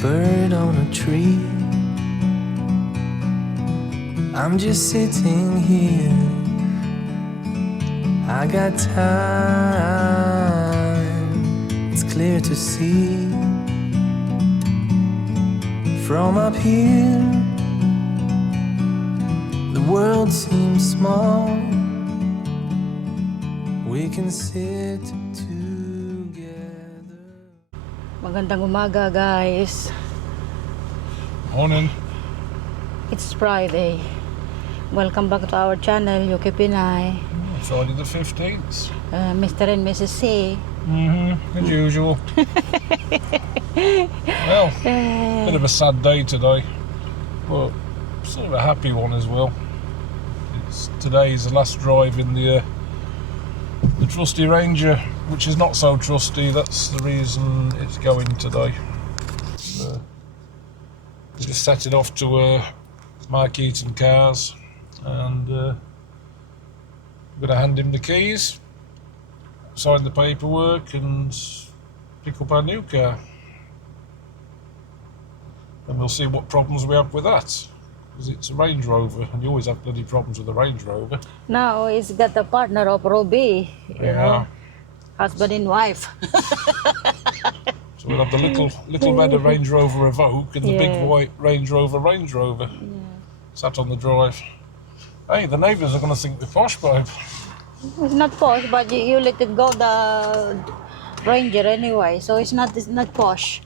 bird on a tree. I'm just sitting here. I got time. It's clear to see from up here. The world seems small. We can sit together. Magandang umaga, guys. Morning. It's Friday. Welcome back to our channel, UK-PINAY. Friday the 15th. Mr. and Mrs. C. As usual. Well, bit of a sad day today, but sort of a happy one as well. Today is the last drive in the trusty Ranger, which is not so trusty. That's the reason it's going today. We just set it off to Mark Eaton Cars, and I'm going to hand him the keys, sign the paperwork, and pick up our new car. And we'll see what problems we have with that, because it's a Range Rover, and you always have bloody problems with a Range Rover. Now he's got the partner of Ruby, you know, husband and wife. So we'll have the little red Range Rover Evoque and the big white Range Rover. Sat on the drive. Hey, the neighbours are going to think we're posh, babe. It's not posh, but you let it go the Ranger anyway, so it's not posh.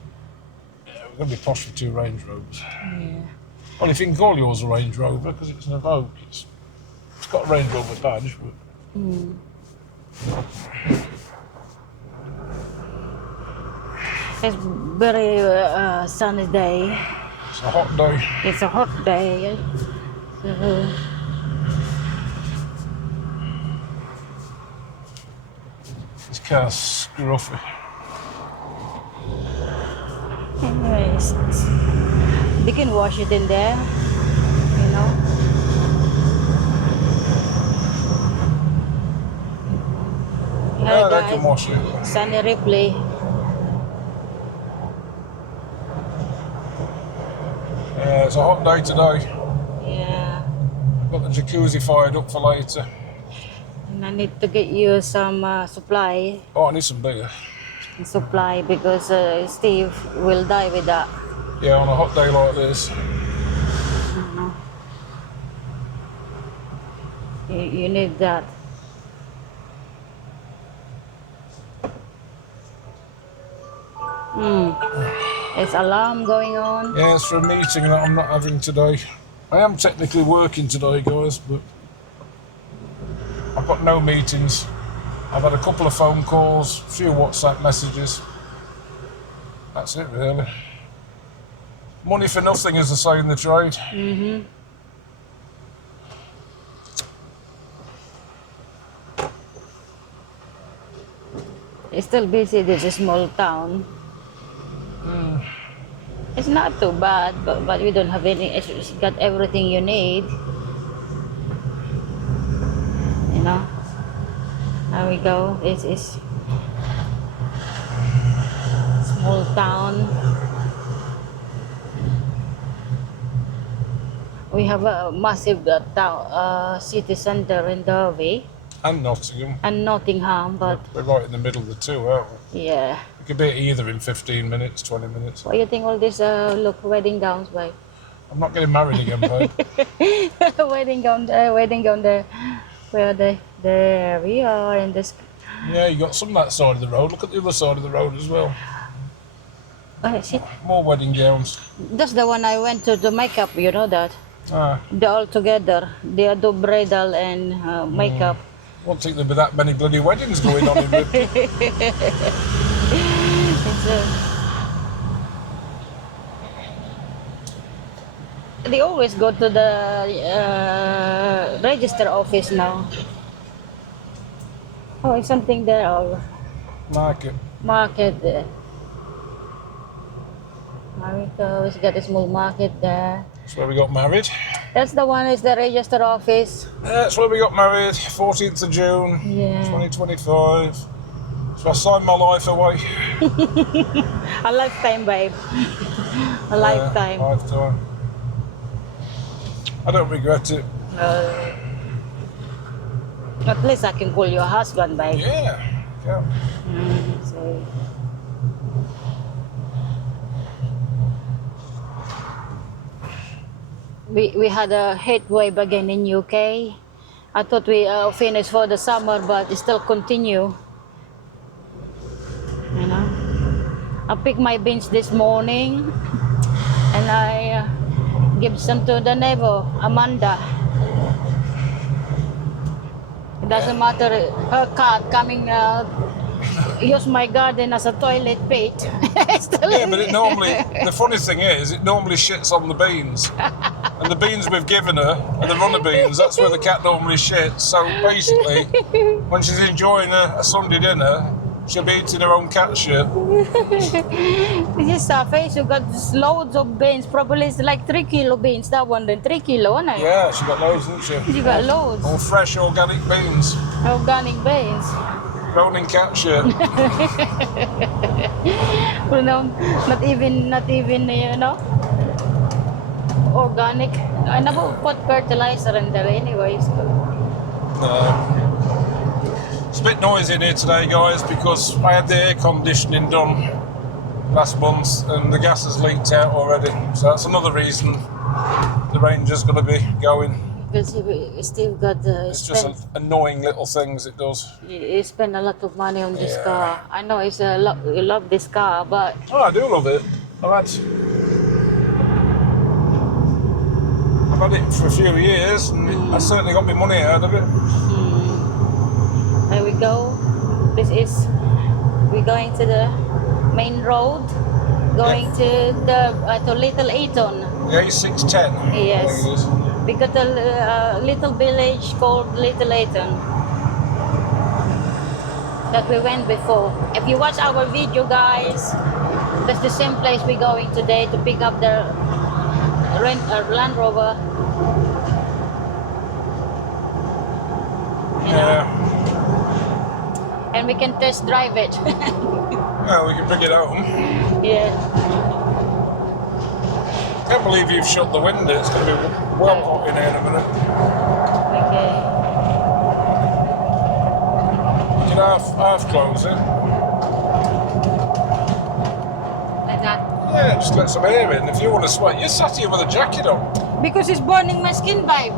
We're going to be posh for two Range Rovers. Yeah. Well, if you can call yours a Range Rover, because it's an Evoque. It's got a Range Rover badge, but... It's very sunny day. It's a hot day. It's a hot day. So, This car's scruffy. anyways, they can wash it in there, you know. Yeah, they can wash it. Sunny Ripley. Yeah, it's a hot day today. Yeah. I've got the jacuzzi fired up for later. And I need to get you some supply Oh, I need some beer. because Steve will die with that. Yeah, on a hot day like this. You need that. There's alarm going on. Yeah, it's for a meeting that I'm not having today. I am technically working today, guys, but I've got no meetings. I've had a couple of phone calls, a few WhatsApp messages. That's it, really. Money for nothing, as they say in the trade. It's still busy. This is a small town. It's not too bad, but we don't have any. It's got everything you need. You know. There we go. This is small town. We have a massive town, city center in Derby And Nottingham. and Nottingham, but We're right in the middle of the two, aren't we? yeah. We could be at either in 15 minutes, 20 minutes. What do you think all this look wedding gowns, babe? I'm not getting married again, babe. wedding gown there, where they, there we are in this. Yeah, you got some that side of the road. Look at the other side of the road as well. What is it? More wedding gowns. That's the one I went to the makeup, you know that? Ah, They're all together. They do bridal and makeup. I don't think there'd be that many bloody weddings going on in Ripley. They always go to the register office now. Oh, it's something there. Oh, market there. Marico's got a small market there. That's where we got married. That's the one, is the register office. That's where we got married, 14th of June, Yeah. 2025. That's So I signed my life away. A lifetime, babe. A lifetime. Lifetime. I don't regret it. At least I can call you a husband, babe. Yeah. So. We had a heat wave again in UK. I thought we finished for the summer, but it still continue. You know, I picked my beans this morning, and I give some to the neighbor, Amanda. It doesn't matter, her cat coming use my garden as a toilet pit. Yeah, but it normally, the funny thing is, it normally shits on the beans. And the beans we've given her are the runner beans, that's where the cat normally shits. So basically, when she's enjoying a Sunday dinner, she'll be eating her own cat shit. This is her face, you got loads of beans, probably it's like 3 kilo beans, that one then 3 kilo, isn't it? Yeah, she got loads, didn't she? She got loads. All fresh organic beans. Organic beans. Grown in cat shit. You know, not even, you know, organic. I never put fertilizer in there anyways. It's a bit noisy in here today, guys, because I had the air conditioning done last month and the gas has leaked out already. So that's another reason the Ranger's going to be going. Because we still got the. It's just annoying little things it does. You spend a lot of money on this Yeah. car. I know it's you love this car, but Oh, I do love it. I've had it for a few years and I certainly got my money out of it. there we go. We're going to the main road, going to Little Eton. The A610. Yes. I think it is. We got a little village called Little Eton that we went before. If you watch our video, guys, that's the same place we're going today to pick up the Land Rover. You know? Yeah. And we can test drive it. Well, we can bring it home. Yeah. I can't believe you've shut the window. It's going to be well hot in here in a minute. Okay. You can half close it. Like that. Yeah, just let some air in. If you want to sweat, you're sat here with a jacket on. Because it's burning my skin, babe.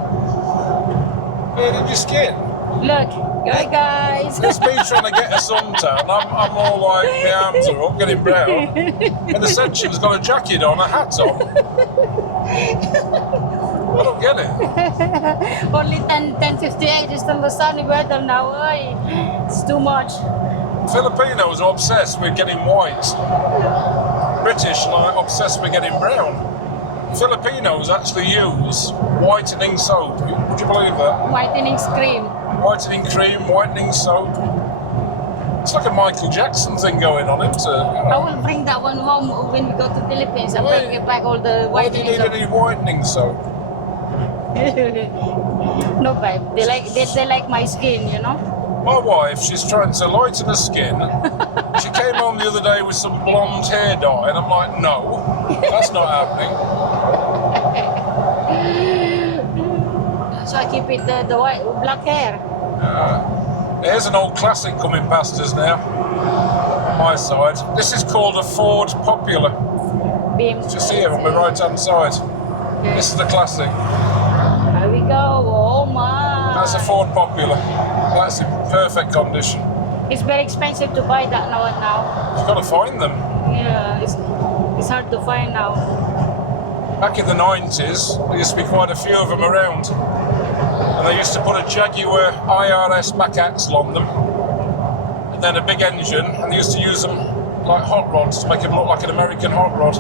Burning your skin. Look, hi guys. It's me trying to get a suntan. I'm all like, my arms are up, getting brown. And the section's got a jacket on, a hat on. I don't get it. Only 10:58 is still the sunny weather now. Oy, it's too much. Filipinos are obsessed with getting white. British are obsessed with getting brown. Filipinos actually use whitening soap. Would you believe that? Whitening cream. Whitening cream, whitening soap. It's like a Michael Jackson thing going on, isn't it? I will bring that one home when we go to Philippines. I'll bring it back all the Why do you whitening need any whitening soap? No, babe. They like my skin, you know. My wife, she's trying to lighten her skin. She came home the other day with some blonde hair dye, and I'm like, no, that's not happening. So I keep it the white, black hair. There's an old classic coming past us now. On my side. This is called a Ford Popular. Beam. Just here on the right-hand side. This is the classic. Here we go. Oh my. That's a Ford Popular. That's in perfect condition. It's very expensive to buy that now. You've got to find them. Yeah, it's hard to find now. Back in the 90s, there used to be quite a few of them around. And they used to put a Jaguar IRS back axle on them. And then a big engine, and they used to use them like hot rods to make it look like an American hot rod.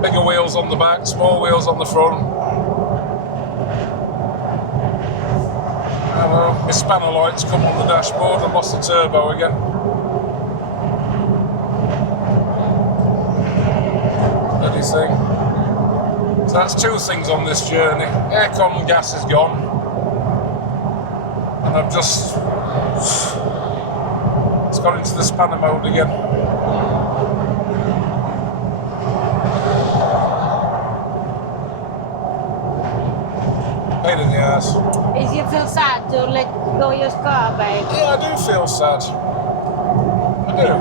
Bigger wheels on the back, small wheels on the front. Hello, my spanner lights come on the dashboard. I've lost the turbo again. Bloody thing. So that's two things on this journey. Aircon gas is gone. And I've just It's got into the spanner mode again. Pain in the ass. Is you feel sad to let go your car, babe? Yeah, I do feel sad. I do.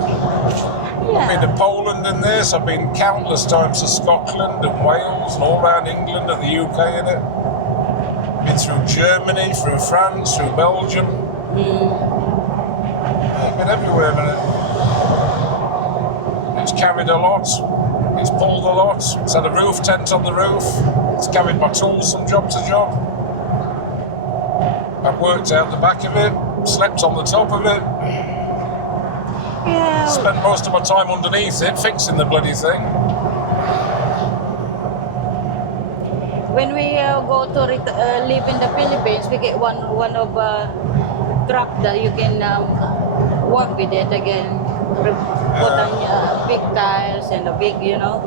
I've been to Poland in this. I've been countless times to Scotland and Wales and all around England and the UK in it. Been through Germany, through France, through Belgium. I've been everywhere in it. It's carried a lot. It's pulled a lot. It's had a roof tent on the roof. It's carried my tools from job to job. I've worked out the back of it, slept on the top of it. Yeah. Spent most of my time underneath it, fixing the bloody thing. When we go to live in the Philippines, we get one of truck that you can work with it again. Put on big tires and a big, you know.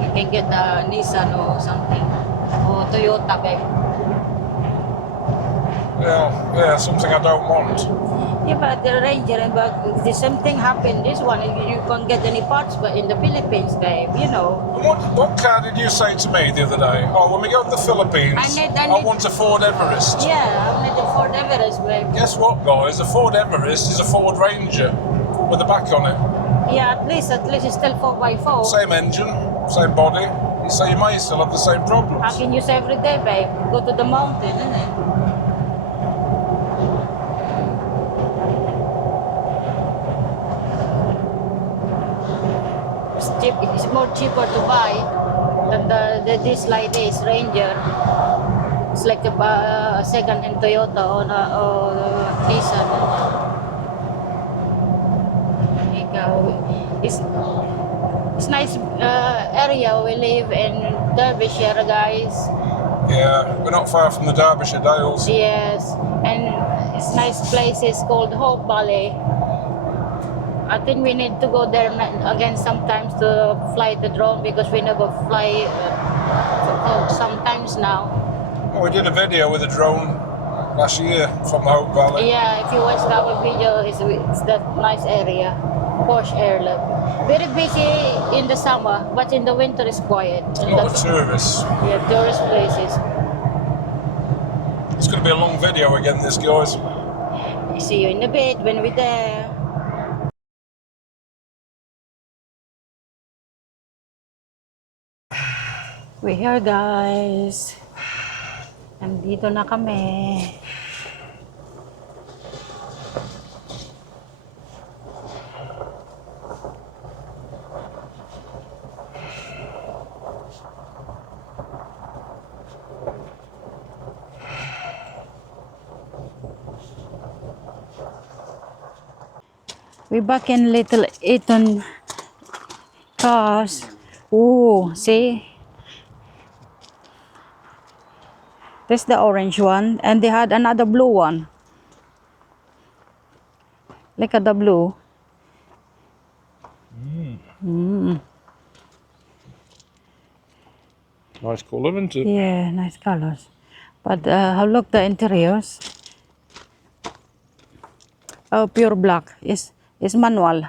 You can get a Nissan or something, or Toyota, babe. Yeah, something I don't want. Yeah, but the Ranger, but the same thing happened. This one, you can't get any parts, but in the Philippines, babe, you know. What car did you say to me the other day? Oh, when we go to the Philippines, I want a Ford Everest. Yeah, I need a Ford Everest, babe. Guess what, guys? A Ford Everest is a Ford Ranger with a back on it. Yeah, at least it's still 4x4. Same engine, same body. So you may still have the same problems. I can use every day, babe. Go to the mountain, innit? It's more cheaper to buy than this like this Ranger. It's like a second-hand Toyota or Nissan. It's nice area we live in Derbyshire, guys. Yeah, we're not far from the Derbyshire Dales. Yes, and it's nice places called Hope Valley. I think we need to go there again sometimes to fly the drone because we never fly sometimes now. Well, we did a video with a drone last year from the Hope Valley. Yeah, if you watch our video, it's that nice area, posh area. Very busy in the summer, but in the winter it's quiet. A lot of tourists. Yeah, tourist places. It's going to be a long video again, this, guys. See you in a bit when we're there. We're here, guys. Nandito na kami. We're back in Little Eton cars. Ooh, see? This is the orange one, and they had another blue one. Look at the blue. Nice colour, isn't it? Yeah, nice colors. But look the interiors. Oh, pure black. It's manual.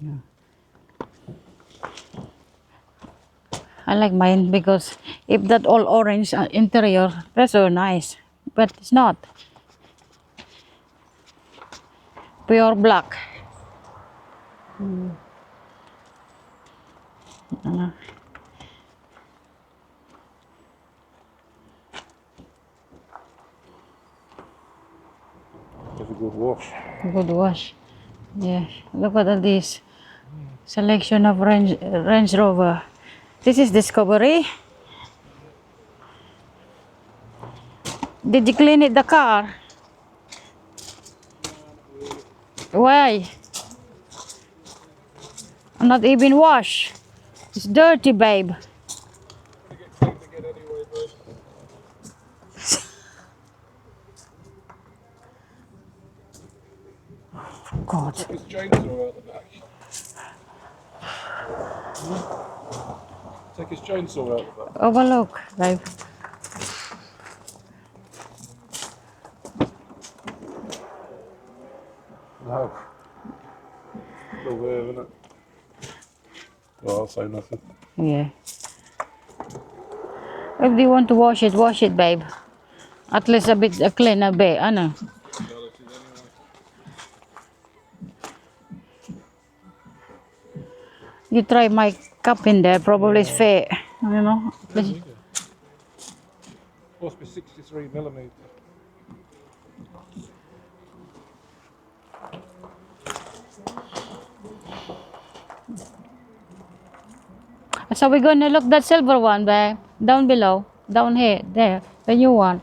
Yeah. I like mine because if that all orange interior, that's so nice. But it's not. Pure black. It's a good wash. Good wash. Yeah, look at all this selection of Range Rover. This is Discovery. Did you clean it, the car? Why? Not even wash. It's dirty, babe. God. His chains are out the back. Take his chainsaw out of that. Have a look, babe. No. Still there, isn't it? Well, I'll say nothing. Yeah. If you want to wash it, babe. At least a bit clean a bit, ano? You try my cup in there, probably it's fair, you know. Must be 63 millimeter. So we're gonna look that silver one, babe. Down below, down here, there, the new one.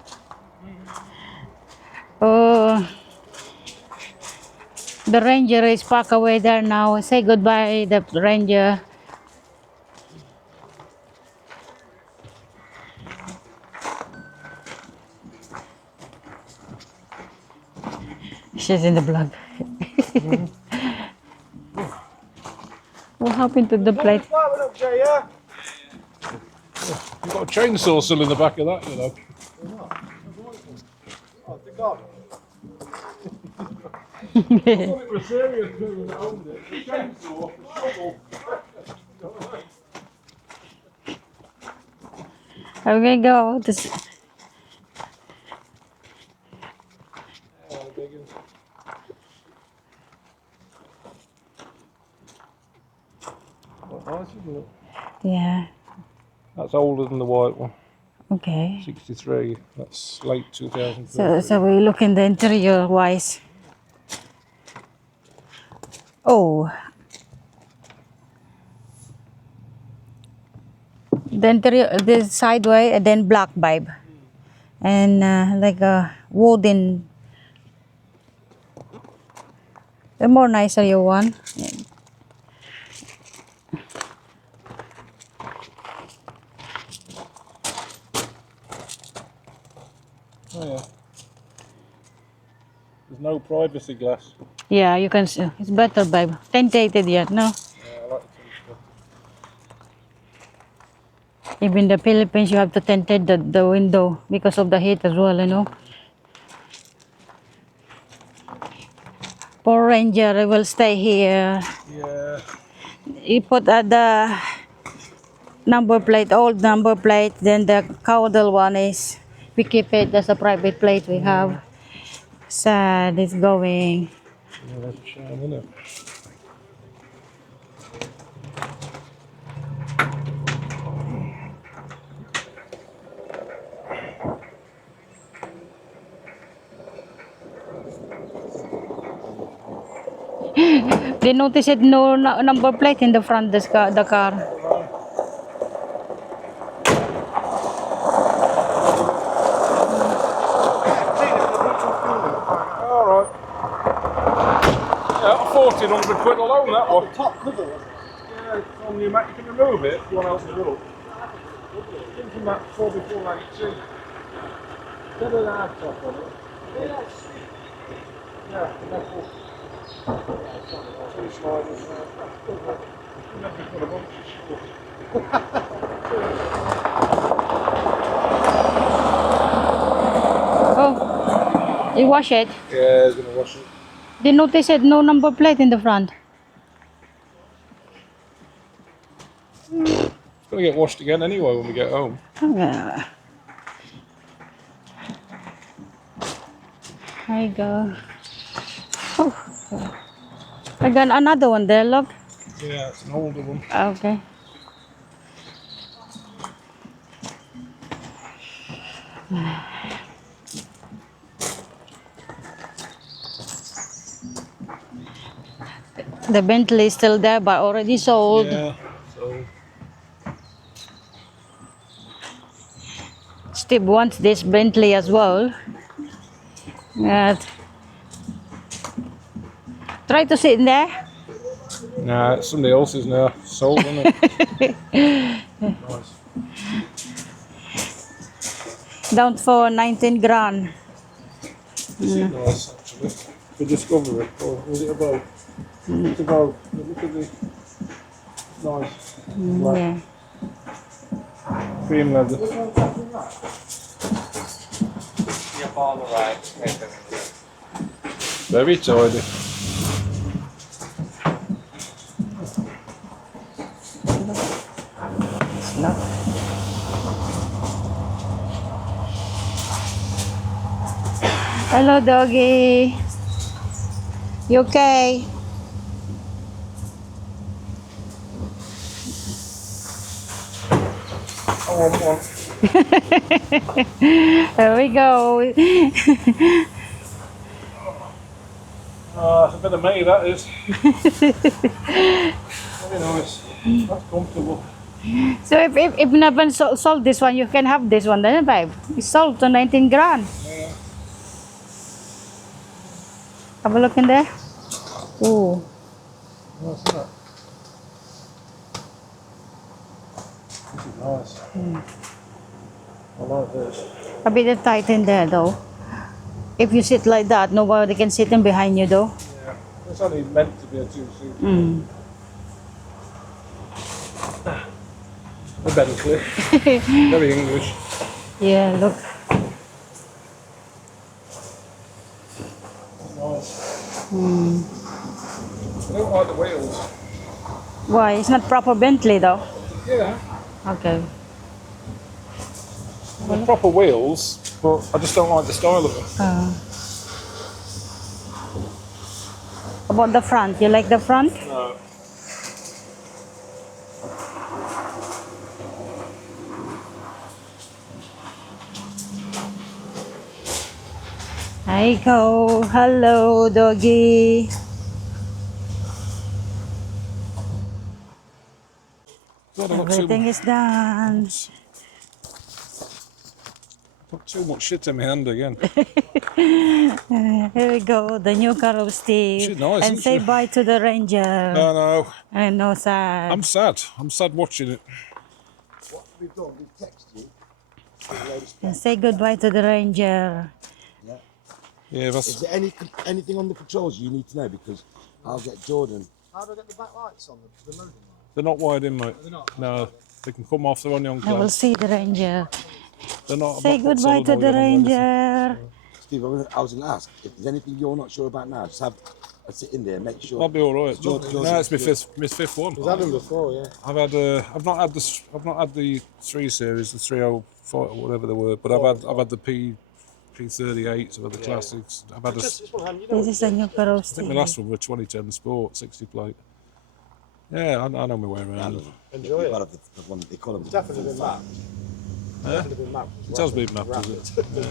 Oh, the ranger is parked away there now. Say goodbye, the ranger. She's in the vlog. What happened to the plate? You've got a chainsaw still in the back of that, you know. Oh, the garden. I thought it was a serious person that owned it. The chainsaw, the shovel. Okay, go. This, Nice, isn't it? yeah. That's older than the white one. Okay. 63. That's late 2000. So we look in the interior wise. Oh. The interior, the sideway, and then black vibe. And like a wooden. The more nicer you want. Oh yeah. There's no privacy glass. Yeah, you can see. It's better, babe. Tinted yet, no? Yeah, I like the tinted. Even in the Philippines, you have to tinted the window because of the heat as well, you know. Poor ranger will stay here. Yeah. You put the number plate, old number plate, then the caudal one is, we keep it as a private plate we have. Sad, it's going. Yeah, that's a shame, isn't it? They notice it no number plate in the front of the car. Alright. Yeah, 1400 quid alone, that one. Top cover, wasn't it? Yeah, it's on your Mac. You can remove it if you want else to do. Came from that 4492. Better than hard top on it. Yeah, metal. Two sliders. Never put a bunch of stuff. Oh, you wash it. Yeah, he's gonna wash it. They notice it no number plate in the front. It's gonna get washed again anyway when we get home. Yeah. There you go. Oh. I got another one there, look. Yeah, it's an older one. Okay. The Bentley is still there, but already sold. Yeah, so Steve wants this Bentley as well. Yeah. Try to sit in there. nah, it's somebody else's now. Sold, isn't it? Nice. Down for 19 grand. This is nice, actually. For Discovery, or was it a boat? It's a boat. Look at the nice. Black. Yeah. Cream leather. Very tidy. No. Hello, doggy. You okay? I want one. There we go. It's a bit of me, that is. Very nice. That's comfortable. So if Navan sold this one, you can have this one, then, babe. It's sold to 19 grand. Yeah. Have a look in there. Ooh. What's that? This is nice. I like this. A bit tight in there, though. If you sit like that, nobody can sit in behind you, though. Yeah. It's only meant to be a two-seat. Mm. The Bentley. Very English. Yeah, look. Nice. Mm. I don't like the wheels. Why? It's not proper Bentley, though. Yeah. Okay. They're proper wheels, but I just don't like the style of them. About the front, you like the front? No. There you go. Hello, doggy. God, I Everything is done. got too much shit in my hand again. Here we go, the new car of Steve. She's nice, and isn't say she? bye to the Ranger. No. I know, sad. I'm sad. I'm sad watching it. What we've done, we've texted you. And say goodbye to the Ranger. Yeah. Yeah, Is that's. there anything on the controls you need to know? Because I'll get Jordan. How do I get the back lights on the loading light? They're not wired in, mate. They're not? No, they can come off. They're on the on I will see the Ranger. They're not. Say I'm not goodbye to the solenoid on them or anything. Ranger. Steve, I was going to ask if there's anything you're not sure about now. Just have a sit in there, and make sure. I'll be all right. George- No, it's my fifth one. We've had them before, yeah. I've not had this. I've not had the 3 Series, the 305 or whatever they were. But I've had the P38s. I've had the classics. I've had a. Just one hand, you know. This is a new car of I think Steve. my last one was a 2010 Sport 60 plate. Yeah, I know my way around. Enjoy it. Part of the one they call them. Definitely been mapped. Yeah? Definitely been mapped. It has been mapped, has it? Yeah.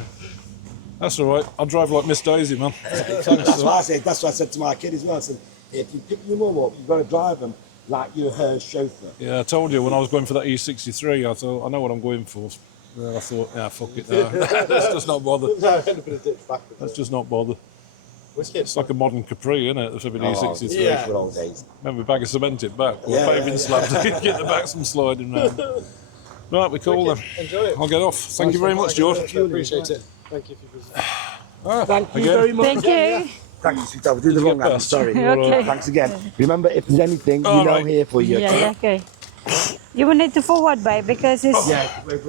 That's all right. I'll drive like Miss Daisy, man. Thanks. That's what I said. That's what I said to my kid as well. I said, if you pick your mum up, you've got to drive them like you're her chauffeur. Yeah, I told you when I was going for that E63, I thought I know what I'm going for. I thought, yeah, fuck it. No. Let's just not bother. No, I ended up in a ditch backwards. Let's just not bother. Whiskey. It's like a modern Capri, isn't it? The flipping E63. yeah. Good old days. Remember, a bag of cement it back, or Yeah, paving yeah, slab to get the back some sliding round. Right, we call them. Enjoy it. I'll get off. Thank you very much, George. Appreciate it. Thank you for your visit. Thank you Again. very much. Thank you. Thanks, sweetheart. We're doing the wrong hand. I'm best. sorry. Okay. Thanks again. Remember, if there's anything, All you know right. I'm here for you. Yeah, okay. You will need to forward by because it's Yeah, we don't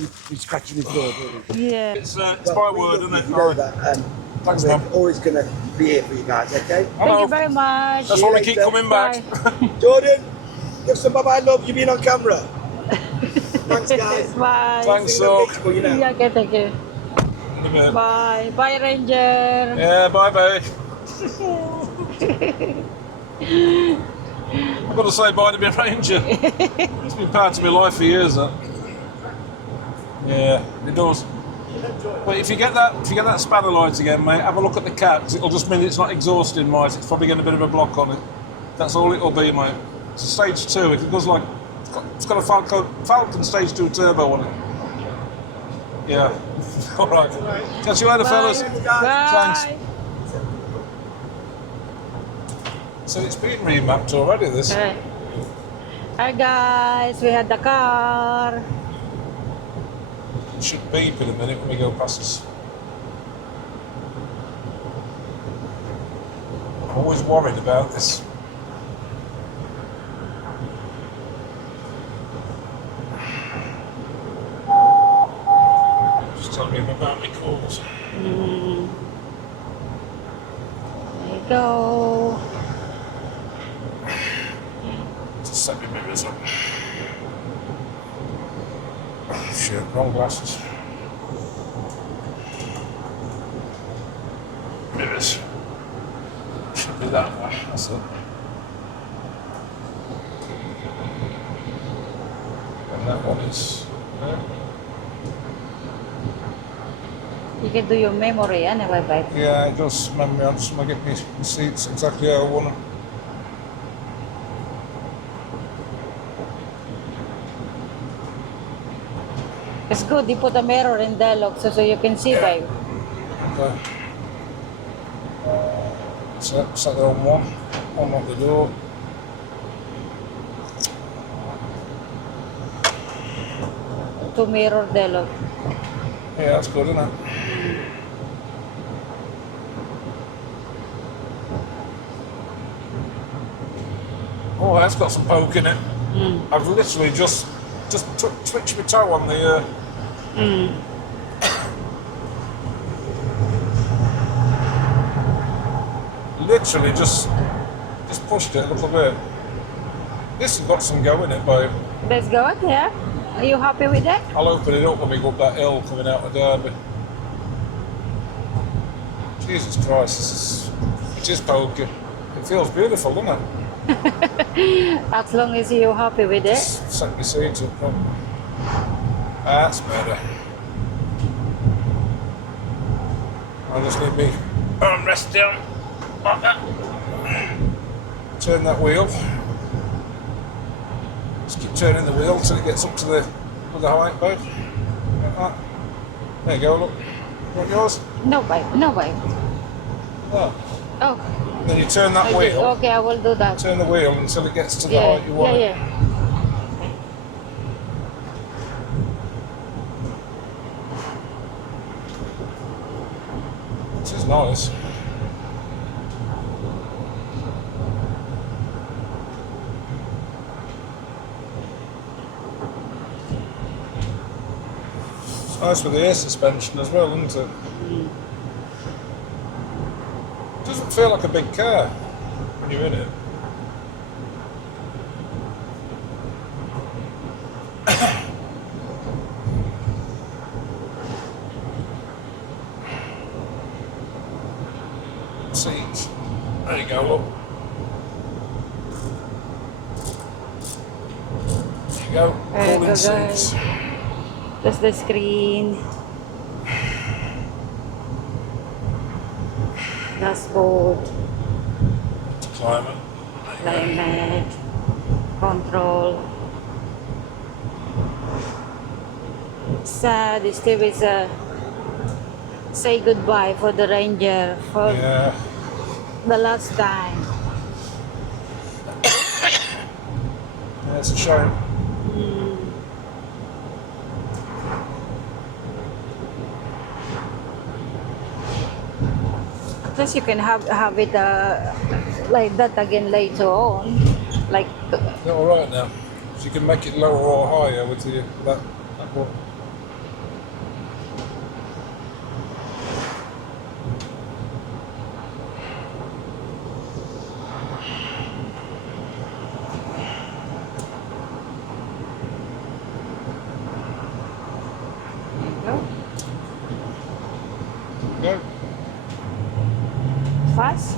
need to be scratching his door, do we? yeah. It's by word, isn't it? You know that. Thanks, We're Mum. always going to be here for you guys, okay? Thank you very much. That's why we keep coming back. Bye. Jordan, give some bye-bye love. You've been on camera. Thanks, guys. Bye. Thanks, so. For you now. Yeah, okay, thank you. Bye. Bye, Ranger. Yeah, bye, bye. I've got to say bye to my Ranger. It's been part of my life for years, that. Yeah, it does. But if you get that spanner light again, mate, have a look at the cat, 'cause it'll just mean it's not exhausting, mate. It's probably getting a bit of a block on it. That's all it'll be, mate. It's a stage 2. If it goes like, it's got a Falcon stage 2 turbo on it. Yeah. All right. Catch you later, fellas. Bye. Thanks. So it's been remapped already, this. Alright. Hi guys, we had the car. It should beep in a minute when we go past this. I'm always worried about this. me about my calls. There you go. Just set my mirrors up. Oh, shit, wrong glasses. Mirrors. Should be that way, that's it. And that one is there. You can do your memory anyway, babe. Yeah, it does remember me. I just want to get my seats exactly how I want them. It's good you put a mirror in dialogue so you can see, babe. Okay. Set that on one. Unlock the door. To mirror dialogue. Yeah, that's good, isn't it? Oh, that's got some poke in it. I've literally just twitched my toe on the. Literally just pushed it a little bit. This has got some go in it, babe. Let's go out here. Are you happy with that? I'll open it up when we go up that hill coming out of Derby. Jesus Christ, it is pokey. It feels beautiful, doesn't it? As long as you're happy with it. Set my seat up. That's better. I just need me armrest down like that. Turn that wheel. Just keep turning the wheel until it gets up to the height, babe. Like that. There you go, look. You want yours? No, babe. No, babe. Oh. Oh. Then you turn that wheel. Okay, I will do that. Turn the wheel until it gets to the height you want it. Yeah. This is nice. It's nice with the air suspension as well, isn't it? It doesn't feel like a big car when you're in it. Seats. There you go, look. There you go. There you Cooling go, seats. That's the screen. Dashboard. Climate. Climate. Control. Sad. Still is a say goodbye for the Ranger for Yeah. the last time. Yeah, it's a shame. At least you can have it like that again later on. Like You're all right now. So you can make it lower or higher with that one. Go. fast.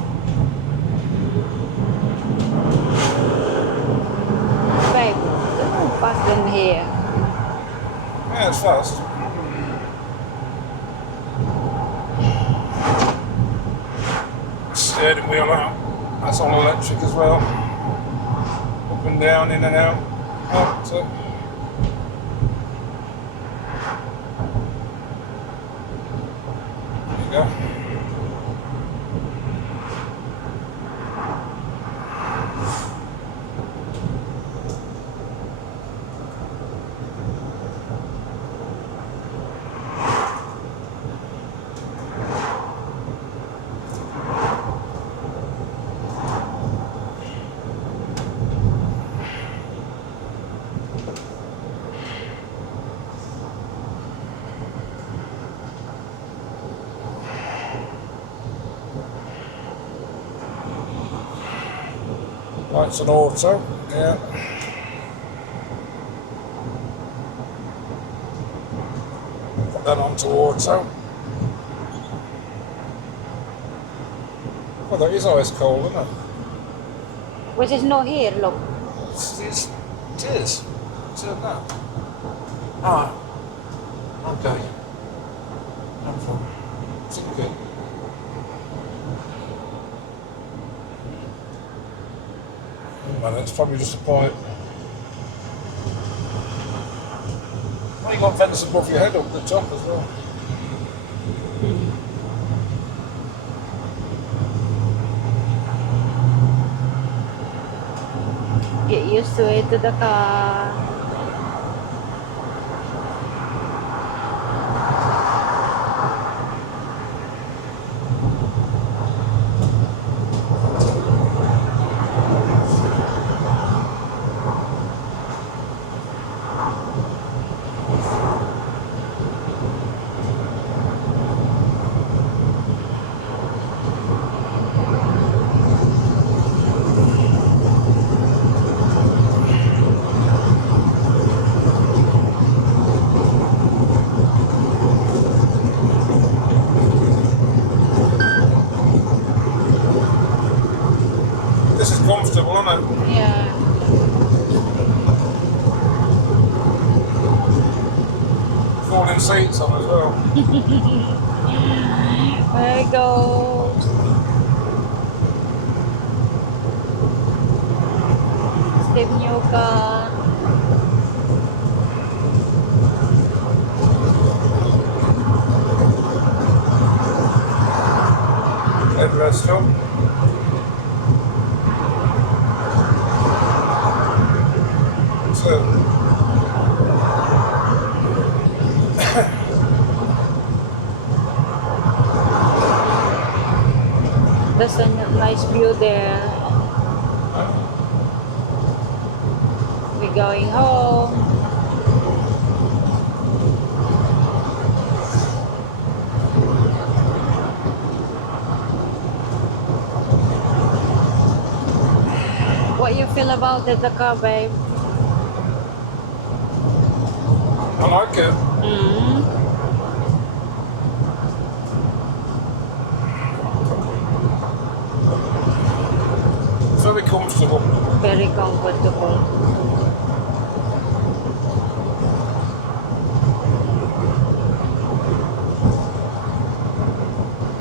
Babe, don't fast in here. Yeah, it's fast. Steering wheel out. That's all electric as well. Up and down, in and out. Oh, that's it. There you go. Lights on auto, yeah. Put that onto auto. Oh, that is ice cold, isn't it? Which is no here, look. It is. Turn that. Ah, okay. No problem. It's okay. Man, it's probably just a pipe. Well, you got vents above your head up the top as well. Get used to it to the car. This is comfortable, isn't it? Yeah. Folding seats on as well. There it goes. Step new car. Headrest up. So, There's a nice view there. We're going home. What you feel about the car, babe? I like it. Very comfortable. Very comfortable.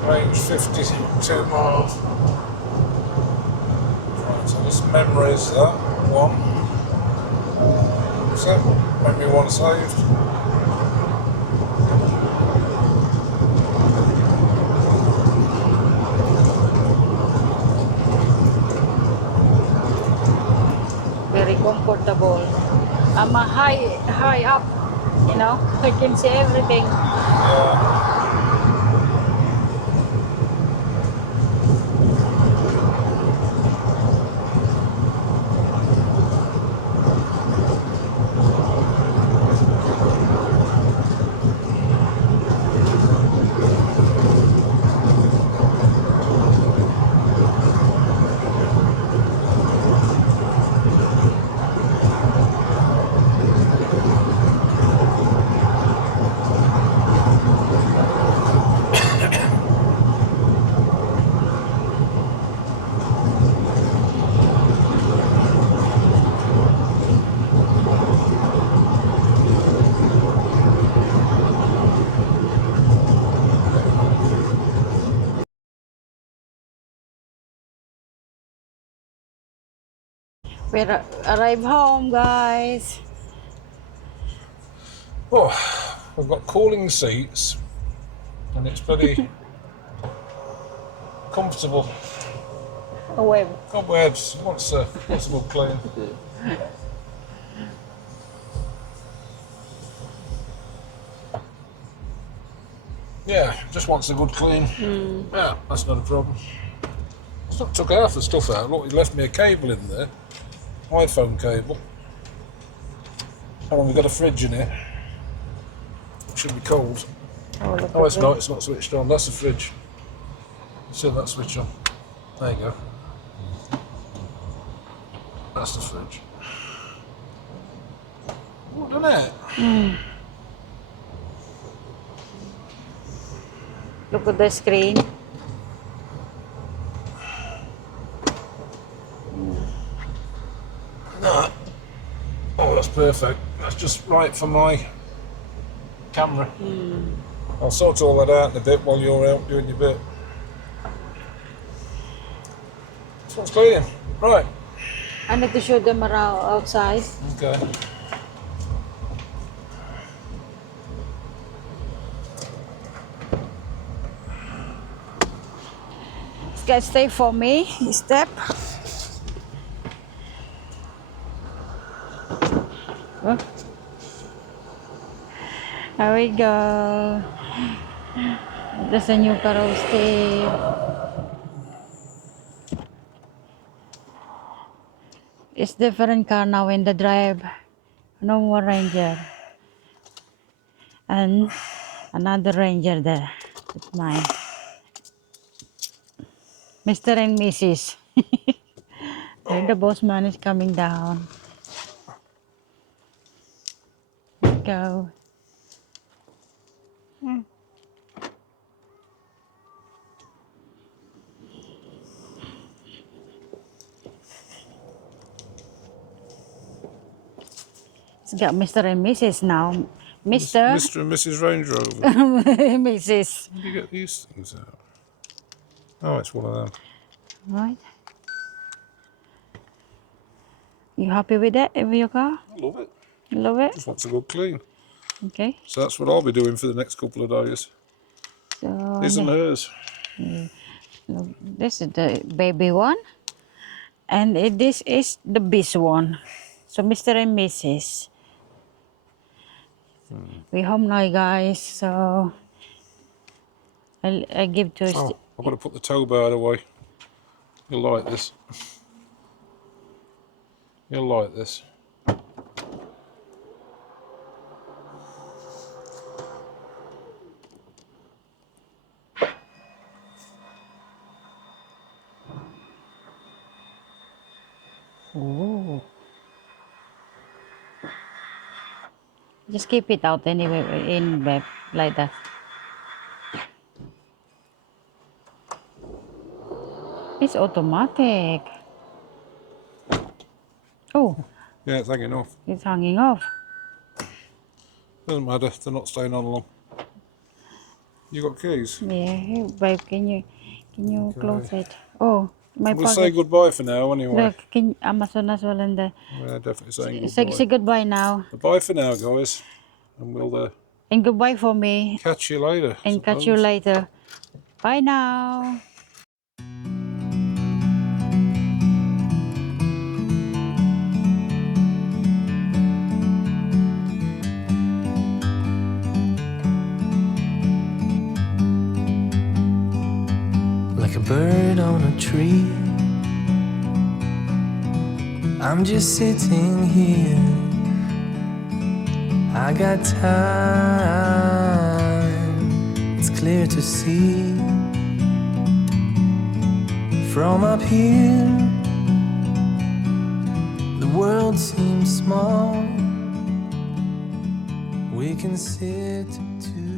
Range 52 miles. Right, so this memories that one. So, memory one saved. Very comfortable. I'm high up, you know. I can see everything. Yeah. We arrive home, guys. Oh, we've got cooling seats and it's pretty comfortable. Oh, wait. Cobwebs, what's a good clean? Yeah, just wants a good clean. Yeah, that's not a problem. Took half the stuff out. Look, he left me a cable in there. iPhone cable. How long we got a fridge in here? It should be cold. Oh, look Oh, at it's that. not. It's not switched on. That's the fridge. See that switch on. There you go. that's the fridge. What, done it? Look at the screen. No. Oh, that's perfect. That's just right for my camera. I'll sort all that out in a bit while you're out doing your bit. This one's cleaning. Right. I need to show them around outside. Okay. Guys, stay for me. Step. Oh. Here we go. There's a new car stay. It's different car now in the drive. No more Ranger. And another Ranger there. It's mine. Mr. and Mrs. And the boss man is coming down. Go. It's got Mr. and Mrs. now. Mr. Mr. and Mrs. Range Rover. Mrs. How do you get these things out? Oh, it's one of them. Right. You happy with that, with your car? I love it. You love it? Just wants a good clean. Okay. So that's what I'll be doing for the next couple of days. So His and hers. this is the baby one. And this is the beast one. So Mr. and Mrs. We're home now, guys. So I give to Oh, I've got to put the tow bar away. You'll like this. You'll like this. Ooh. Just keep it out anyway in babe, like that. It's automatic. Oh, Yeah, it's hanging off. it's hanging off. Doesn't matter, they're not staying on long. You got keys? Yeah, here, babe, can you close it? Oh, my We'll say pocket. goodbye for now anyway. Look, can Amazon as well in there. We're definitely saying Say, goodbye. say goodbye now. Goodbye for now, guys. And we'll And goodbye for me. catch you later. And catch you later. Bye now. Like a bird on a tree, I'm just sitting here. I got time, it's clear to see. From up here, the world seems small. We can sit together.